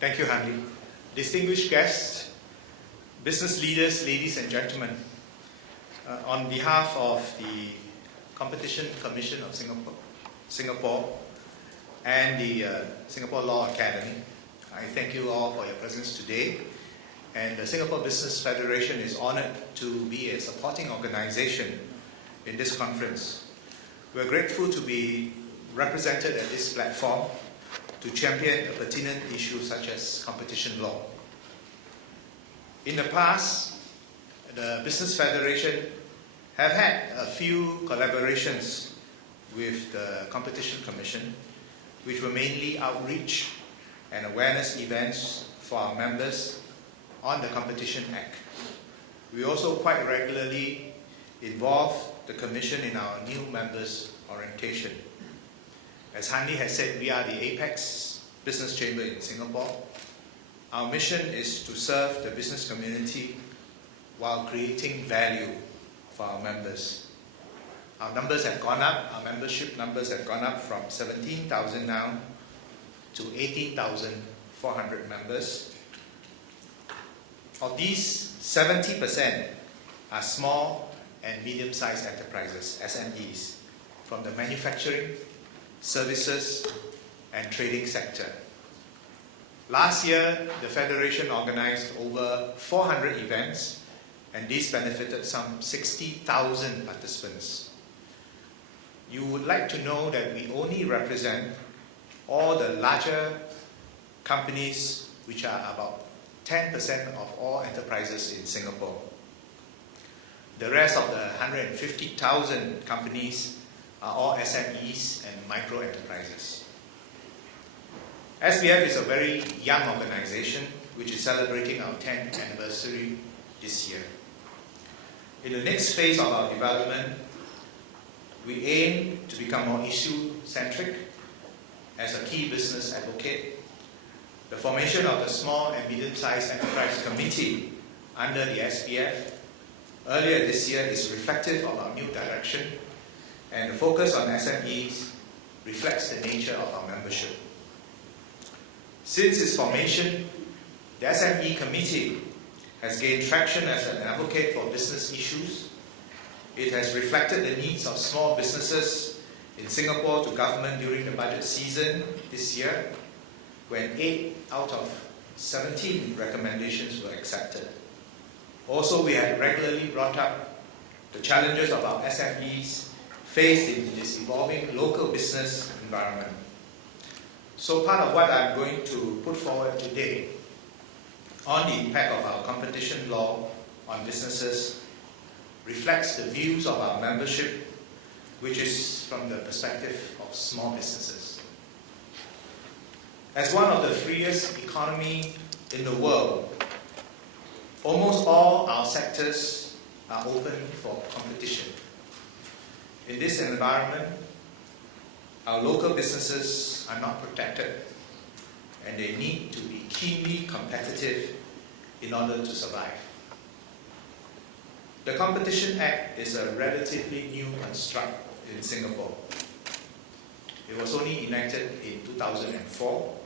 Thank you, Hanley. Distinguished guests, business leaders, ladies and gentlemen, on behalf of the Competition Commission of Singapore and the Singapore Law Academy, I thank you all for your presence today. And the Singapore Business Federation is honored to be a supporting organization in this conference. We're grateful to be represented at this platform to champion a pertinent issue such as competition law. In the past, the Business Federation have had a few collaborations with the Competition Commission, which were mainly outreach and awareness events for our members on the Competition Act. We also quite regularly involve the Commission in our new members' orientation. As Hanley has said, we are the apex business chamber in Singapore. Our mission is to serve the business community while creating value for our members. Our numbers have gone up, our membership numbers have gone up from 17,000 now to 18,400 members. Of these, 70% are small and medium-sized enterprises, SMEs, from the manufacturing, services, and trading sector. Last year, the Federation organized over 400 events, and these benefited some 60,000 participants. You would like to know that we only represent all the larger companies, which are about 10% of all enterprises in Singapore. The rest of the 150,000 companies are all SMEs and micro enterprises. SBF is a very young organization which is celebrating our 10th anniversary this year. In the next phase of our development, we aim to become more issue-centric as a key business advocate. The formation of the Small and Medium-Sized Enterprise Committee under the SBF earlier this year is reflective of our new direction, and the focus on SMEs reflects the nature of our membership. Since its formation, the SME Committee has gained traction as an advocate for business issues. It has reflected the needs of small businesses in Singapore to government during the budget season this year, when 8 out of 17 recommendations were accepted. Also, we have regularly brought up the challenges of our SMEs faced in this evolving local business environment. So part of what I'm going to put forward today on the impact of our competition law on businesses reflects the views of our membership, which is from the perspective of small businesses. As one of the freest economies in the world, almost all our sectors are open for competition. In this environment, our local businesses are not protected, and they need to be keenly competitive in order to survive. The Competition Act is a relatively new construct in Singapore. It was only enacted in 2004.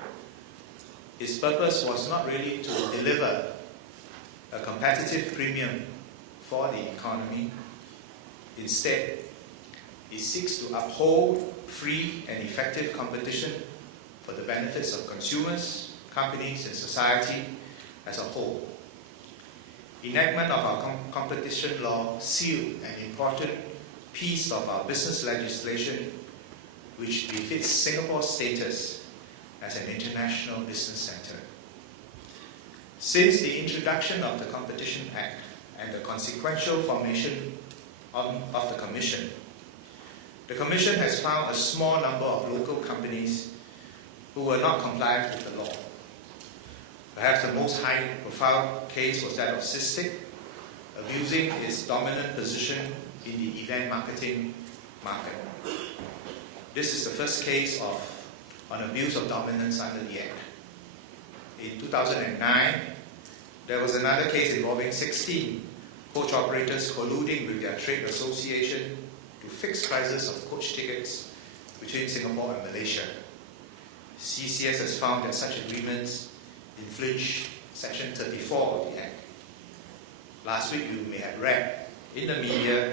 Its purpose was not really to deliver a competitive premium for the economy. Instead, it seeks to uphold free and effective competition for the benefits of consumers, companies, and society as a whole. Enactment of our competition law sealed an important piece of our business legislation which befits Singapore's status as an international business center. Since the introduction of the Competition Act and the consequential formation of the Commission, the Commission has found a small number of local companies who were not compliant with the law. Perhaps the most high-profile case was that of SISTIC, abusing its dominant position in the event marketing market. This is the first case on abuse of dominance under the Act. In 2009, there was another case involving 16 coach operators colluding with their trade association to fix prices of coach tickets between Singapore and Malaysia. CCS has found that such agreements infringe Section 34 of the Act. Last week you may have read in the media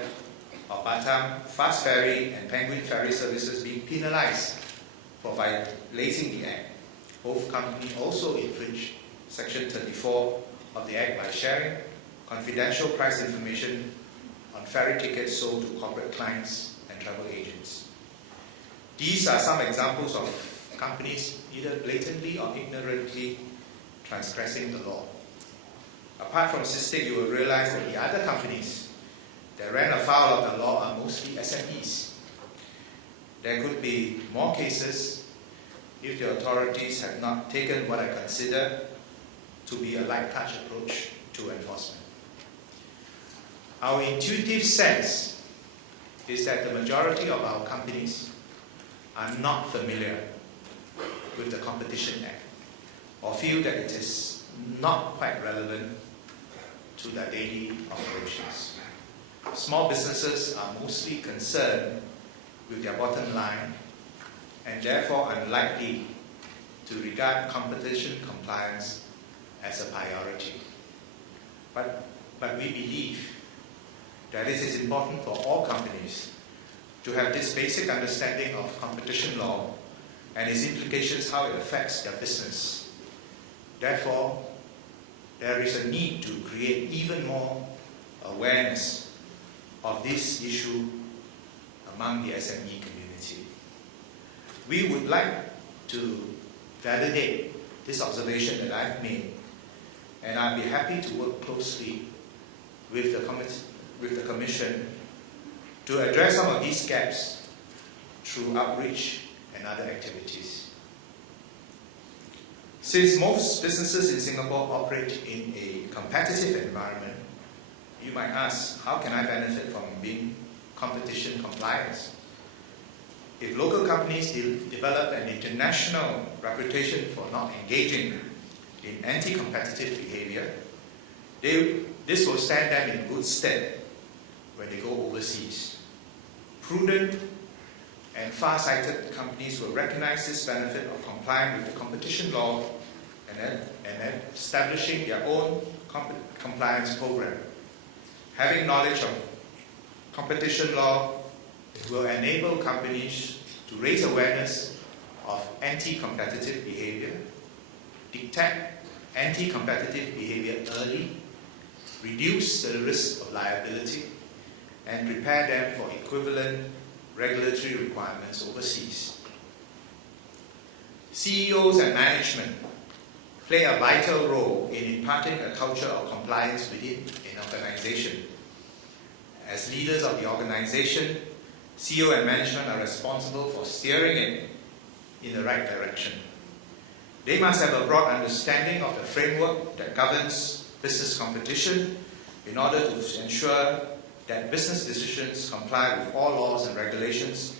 of Batam Fast Ferry and Penguin Ferry services being penalized for violating the Act. Both companies also infringe Section 34 of the Act by sharing confidential price information on ferry tickets sold to corporate clients and travel agents. These are some examples of companies either blatantly or ignorantly transgressing the law. Apart from SISTIC, you will realize that the other companies that ran afoul of the law are mostly SMEs. There could be more cases if the authorities have not taken what I consider to be a light touch approach to enforcement. Our intuitive sense is that the majority of our companies are not familiar with the Competition Act or feel that it is not quite relevant to their daily operations. Small businesses are mostly concerned with their bottom line and therefore unlikely to regard competition compliance as a priority. But we believe that it is important for all companies to have this basic understanding of competition law and its implications, how it affects their business. Therefore, there is a need to create even more awareness of this issue among the SME community. We would like to validate this observation that I've made, and I'll be happy to work closely with the Commission to address some of these gaps through outreach and other activities. Since most businesses in Singapore operate in a competitive environment, you might ask, how can I benefit from being competition compliant? If local companies develop an international reputation for not engaging in anti-competitive behavior, this will stand them in good stead when they go overseas. Prudent and far-sighted companies will recognize this benefit of complying with the competition law and then establishing their own compliance program. Having knowledge of competition law will enable companies to raise awareness of anti-competitive behavior, detect anti-competitive behavior early, reduce the risk of liability, and prepare them for equivalent regulatory requirements overseas. CEOs and management play a vital role in imparting a culture of compliance within an organization. As leaders of the organization, CEO and management are responsible for steering it in the right direction. They must have a broad understanding of the framework that governs business competition in order to ensure that business decisions comply with all laws and regulations,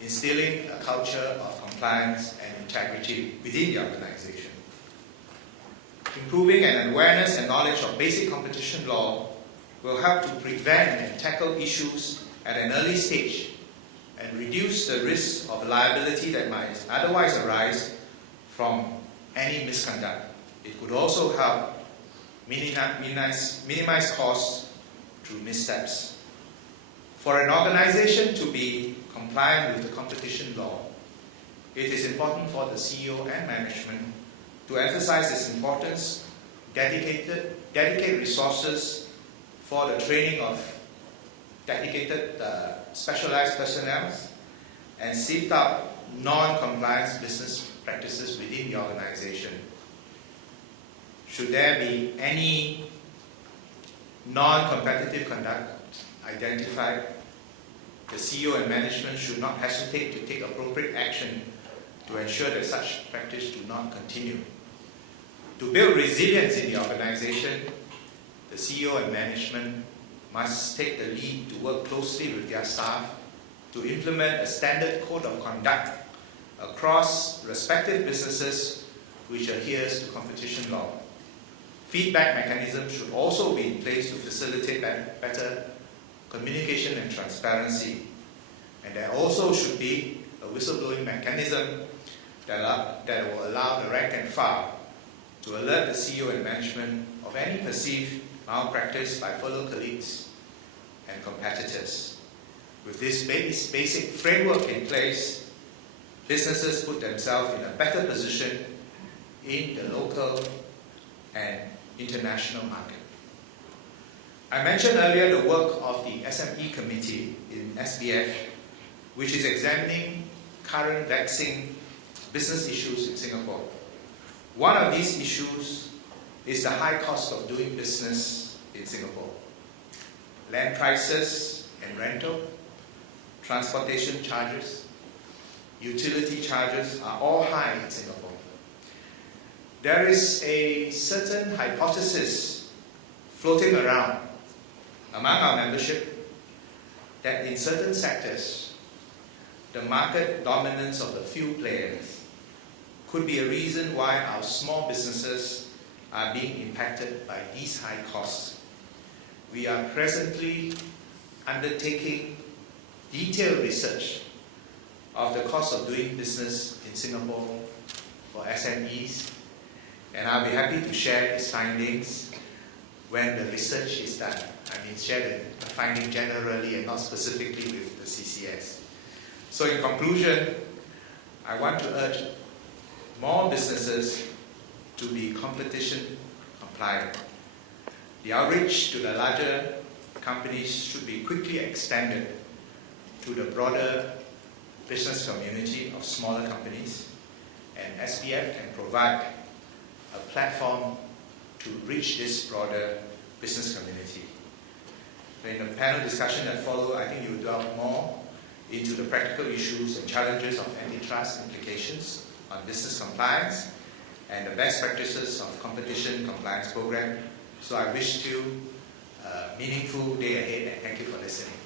instilling a culture of compliance and integrity within the organization. Improving an awareness and knowledge of basic competition law will help to prevent and tackle issues at an early stage and reduce the risk of liability that might otherwise arise from any misconduct. It could also help minimize costs through missteps. For an organization to be compliant with the competition law, it is important for the CEO and management to emphasize its importance, dedicate resources for the training of dedicated specialized personnel, and sift out non-compliance business practices within the organization. Should there be any non-competitive conduct identified, the CEO and management should not hesitate to take appropriate action to ensure that such practice do not continue. To build resilience in the organization, the CEO and management must take the lead to work closely with their staff to implement a standard code of conduct across respective businesses which adheres to competition law. Feedback mechanisms should also be in place to facilitate better communication and transparency. And there also should be a whistleblowing mechanism that will allow the rank and file to alert the CEO and management of any perceived malpractice by fellow colleagues and competitors. With this basic framework in place, businesses put themselves in a better position in the local and international market. I mentioned earlier the work of the SME committee in SBF, which is examining current vexing business issues in Singapore. One of these issues is the high cost of doing business in Singapore. Land prices and rental, transportation charges, utility charges are all high in Singapore. There is a certain hypothesis floating around among our membership that in certain sectors, the market dominance of the few players could be a reason why our small businesses are being impacted by these high costs. We are presently undertaking detailed research of the cost of doing business in Singapore for SMEs, and I'll be happy to share its findings when the research is done. I mean, share the finding generally and not specifically with the CCS. So in conclusion, I want to urge more businesses to be competition compliant. The outreach to the larger companies should be quickly extended to the broader business community of smaller companies, and SBF can provide a platform to reach this broader business community. In the panel discussion that follow, I think you will delve more into the practical issues and challenges of antitrust implications on business compliance and the best practices of competition compliance program. So I wish you a meaningful day ahead, and thank you for listening.